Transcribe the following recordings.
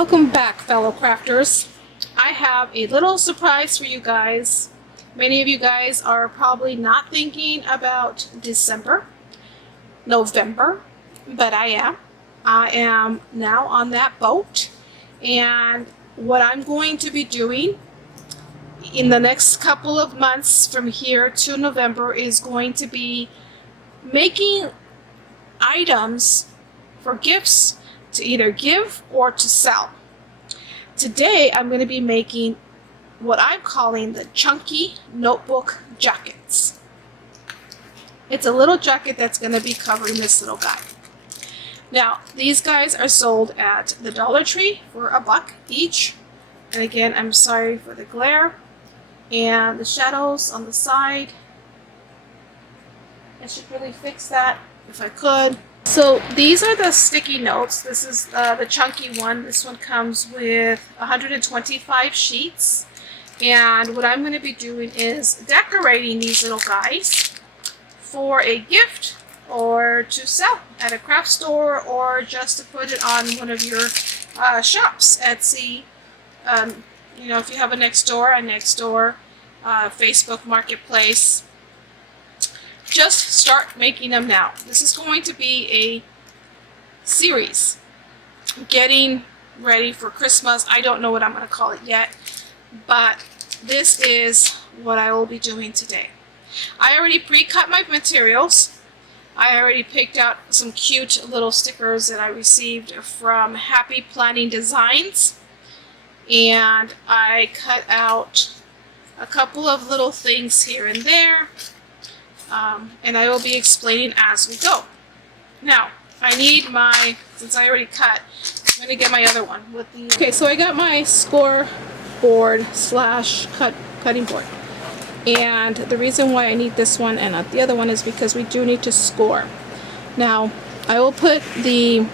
Welcome back, fellow crafters. I have a little surprise for you guys. Many of you guys are probably not thinking about December, November, but I am. I am now on that boat, and what I'm going to be doing in the next couple of months from here to November is going to be making items for gifts to either give or to sell. Today I'm going to be making what I'm calling the chunky notebook jackets. It's a little jacket that's going to be covering this little guy. Now these guys are sold at the Dollar Tree for $1 each. And again, I'm sorry for the glare and the shadows on the side. I should really fix that if I could. So these are the sticky notes. This is the chunky one. This one comes with 125 sheets. And what I'm going to be doing is decorating these little guys for a gift or to sell at a craft store, or just to put it on one of your shops, Etsy. You know, if you have a Nextdoor, Facebook Marketplace. Just start making them now. This is going to be a series getting ready for Christmas. I don't know what I'm going to call it yet, but this is what I will be doing today. I already pre-cut my materials. I already picked out some cute little stickers that I received from Happy Planning Designs, and I cut out a couple of little things here and there. And I will be explaining as we go. Now, I need my, since I already cut, I'm going to get my other one with the, okay, so I got my score board slash cutting board. And the reason why I need this one and not the other one is because we do need to score. Now, I will put the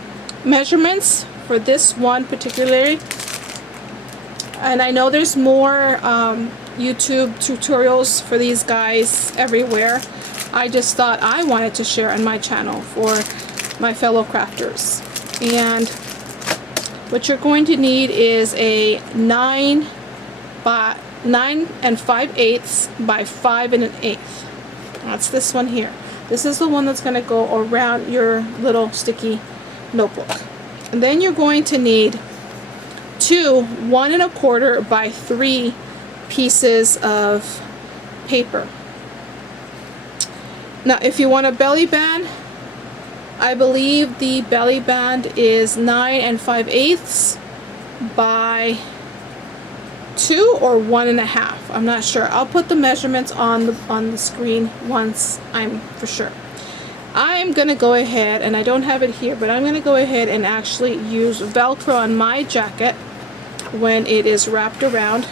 measurements for this one particularly. And I know there's more YouTube tutorials for these guys everywhere. I just thought I wanted to share on my channel for my fellow crafters. And what you're going to need is a 9 5/8 by 5 1/8. That's this one here. This is the one that's going to go around your little sticky notebook. And then you're going to need 2 1 1/4 by 3 pieces of paper. Now, if you want a belly band, I believe the belly band is 9 5/8 by 2 or 1 1/2. I'm not sure. I'll put the measurements on the screen once I'm for sure. I'm going to go ahead, and I don't have it here, but I'm going to go ahead and actually use Velcro on my jacket when it is wrapped around.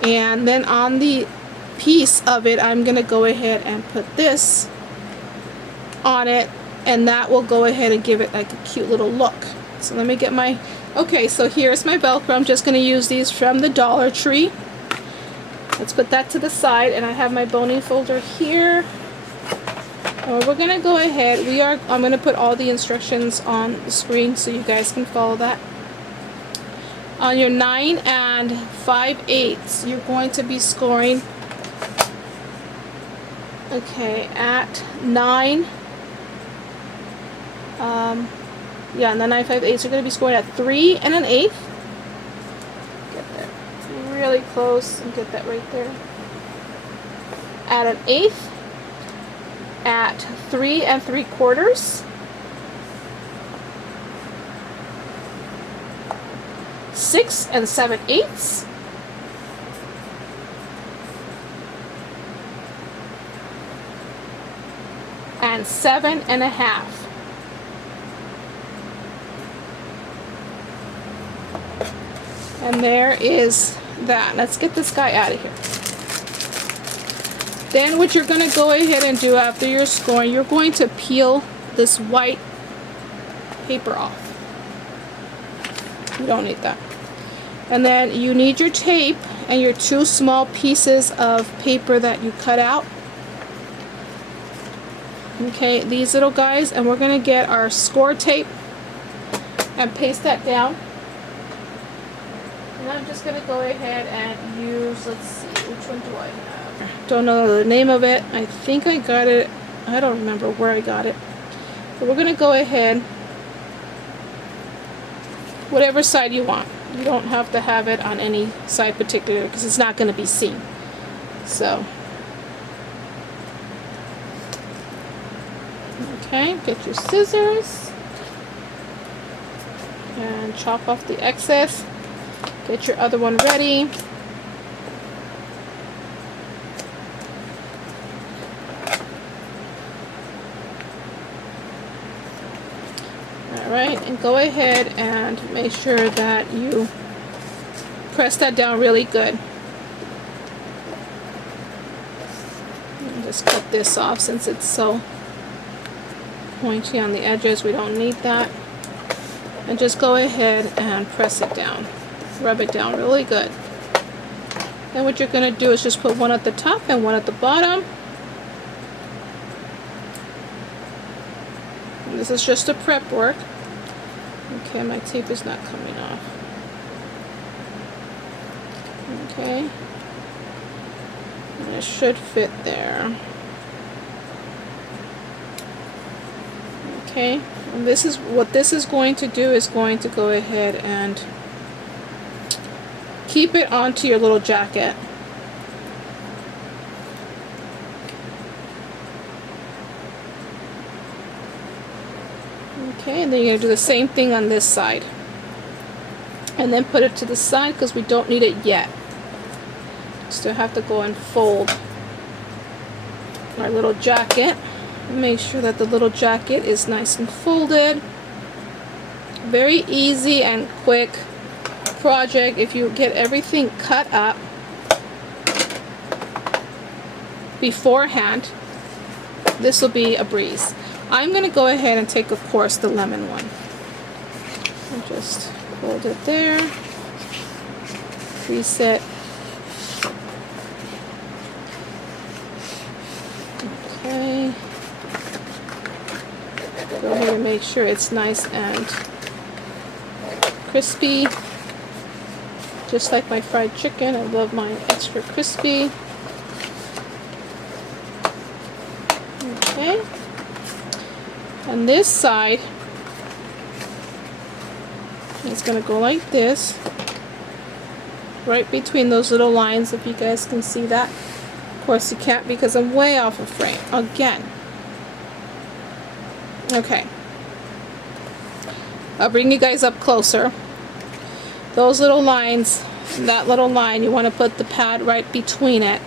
And then on the piece of it, I'm going to go ahead and put this on it, and that will go ahead and give it like a cute little look. So let me get my, okay, so here's my Velcro. I'm just going to use these from the Dollar Tree. Let's put that to the side, and I have my boning folder here. And we're going to go ahead, I'm going to put all the instructions on the screen so you guys can follow that. On your 9 5/8, you're going to be scoring, okay, at 9, yeah, and the 9 5/8, you're going to be scoring at 3 1/8. Get that really close and get that right there. At 1/8, at 3 3/4. 6 7/8, and 7 1/2. And there is that. Let's get this guy out of here. Then what you're going to go ahead and do after you're scoring, you're going to peel this white paper off. You don't need that. And then you need your tape and your 2 small pieces of paper that you cut out. Okay, these little guys, and we're going to get our score tape and paste that down. And I'm just going to go ahead and use, let's see, which one do I have? Don't know the name of it. I think I got it. I don't remember where I got it. But we're going to go ahead, whatever side you want. You don't have to have it on any side particular because it's not going to be seen. So, okay, get your scissors and chop off the excess. Get your other one ready. Alright, and go ahead and make sure that you press that down really good. And just cut this off since it's so pointy on the edges. We don't need that. And just go ahead and press it down. Rub it down really good. Then what you're going to do is just put one at the top and one at the bottom. And this is just a prep work. Okay, my tape is not coming off. Okay. And it should fit there. Okay. And this is what this is going to do, is going to go ahead and keep it onto your little jacket. Okay, and then you're going to do the same thing on this side. And then put it to the side because we don't need it yet. Still have to go and fold our little jacket. Make sure that the little jacket is nice and folded. Very easy and quick project if you get everything cut up beforehand. This will be a breeze. I'm going to go ahead and take, of course, the lemon one. And just hold it there. Reset. Okay. Go ahead and make sure it's nice and crispy. Just like my fried chicken, I love mine extra crispy. Okay. And this side is going to go like this, right between those little lines, if you guys can see that. Of course you can't because I'm way off of frame again. Okay. I'll bring you guys up closer. Those little lines, that little line, you want to put the pad right between it.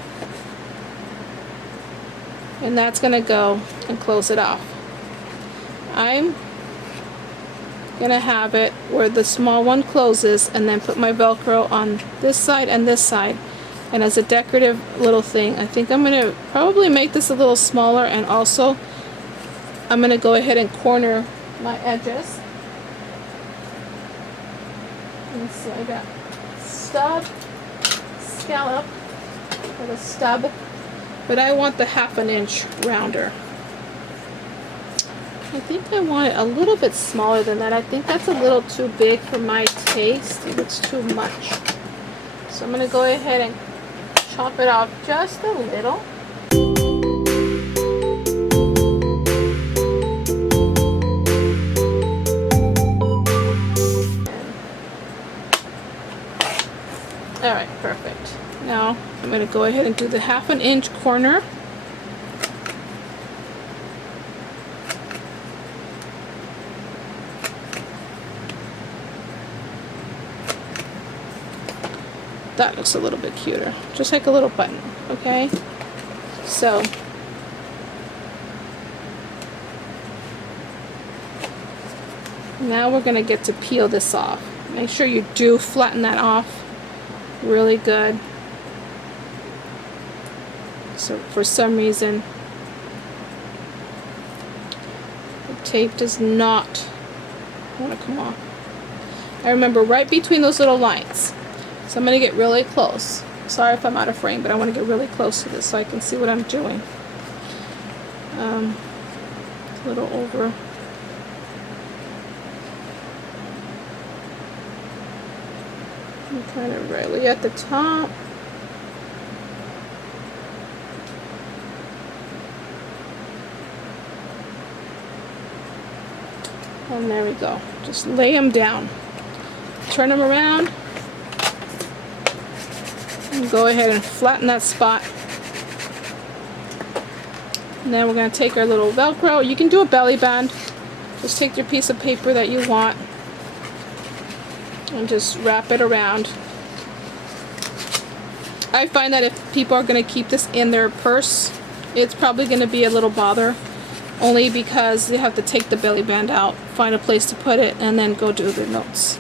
And that's going to go and close it off. I'm going to have it where the small one closes and then put my Velcro on this side and this side. And as a decorative little thing, I think I'm going to probably make this a little smaller, and also I'm going to go ahead and corner my edges. And so I got stub, scallop, or the stub, but I want the 1/2 inch rounder. I think I want it a little bit smaller than that. I think that's a little too big for my taste. It's too much. So I'm going to go ahead and chop it off just a little. Alright, perfect. Now I'm going to go ahead and do the 1/2 inch corner. That looks a little bit cuter, just like a little button. Okay, so now we're going to get to peel this off. Make sure you do flatten that off really good. So for some reason the tape does not want to come off. I remember right between those little lines. So I'm going to get really close. Sorry if I'm out of frame, but I want to get really close to this so I can see what I'm doing. A little over. And kind of really at the top. And there we go. Just lay them down. Turn them around. And go ahead and flatten that spot. And then we're going to take our little Velcro. You can do a belly band. Just take your piece of paper that you want and just wrap it around. I find that if people are going to keep this in their purse, it's probably going to be a little bother. Only because they have to take the belly band out, find a place to put it, and then go do their notes.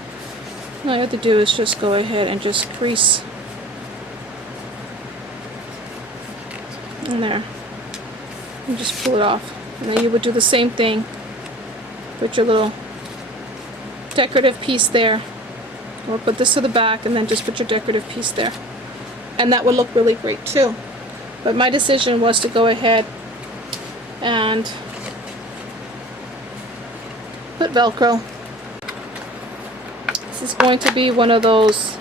All you have to do is just go ahead and just crease in there. And just pull it off. And then you would do the same thing. Put your little decorative piece there. Or put this to the back and then just put your decorative piece there. And that would look really great too. But my decision was to go ahead and put Velcro. This is going to be one of those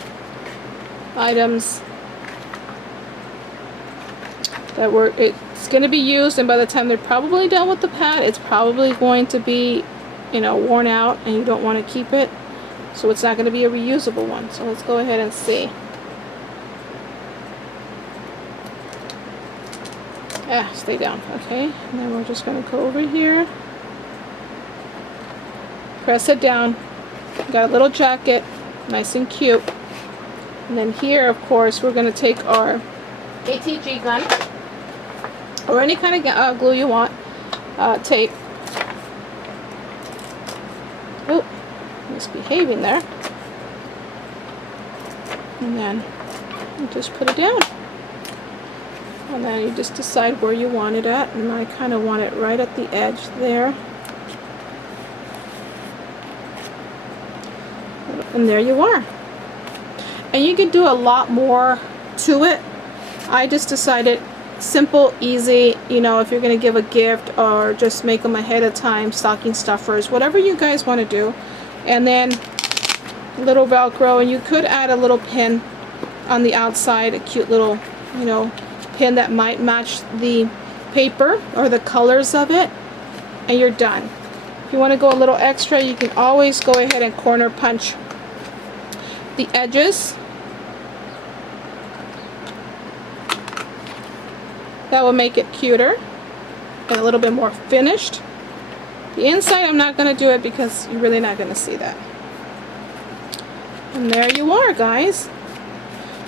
items that it's going to be used, and by the time they're probably done with the pad, it's probably going to be, you know, worn out, and you don't want to keep it, so it's not going to be a reusable one. So let's go ahead and see. Stay down. Okay, and then we're just going to go over here, press it down. Got a little jacket, nice and cute. And then here, of course, we're going to take our ATG gun or any kind of glue you want, tape. Oh, misbehaving there. And then you just put it down. And then you just decide where you want it at. And I kind of want it right at the edge there. And there you are. And you can do a lot more to it. I just decided simple, easy, you know, if you're going to give a gift or just make them ahead of time, stocking stuffers, whatever you guys want to do. And then little Velcro, and you could add a little pin on the outside, a cute little, you know, pin that might match the paper or the colors of it, and you're done. If you want to go a little extra, you can always go ahead and corner punch the edges. That will make it cuter and a little bit more finished. The inside, I'm not going to do it because you're really not going to see that. And there you are, guys.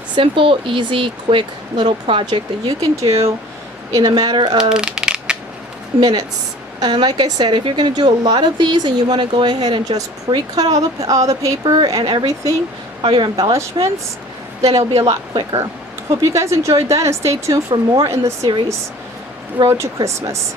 Simple, easy, quick little project that you can do in a matter of minutes. And like I said, if you're going to do a lot of these and you want to go ahead and just pre-cut all the paper and everything, all your embellishments, then it'll be a lot quicker. Hope you guys enjoyed that, and stay tuned for more in the series Road to Christmas.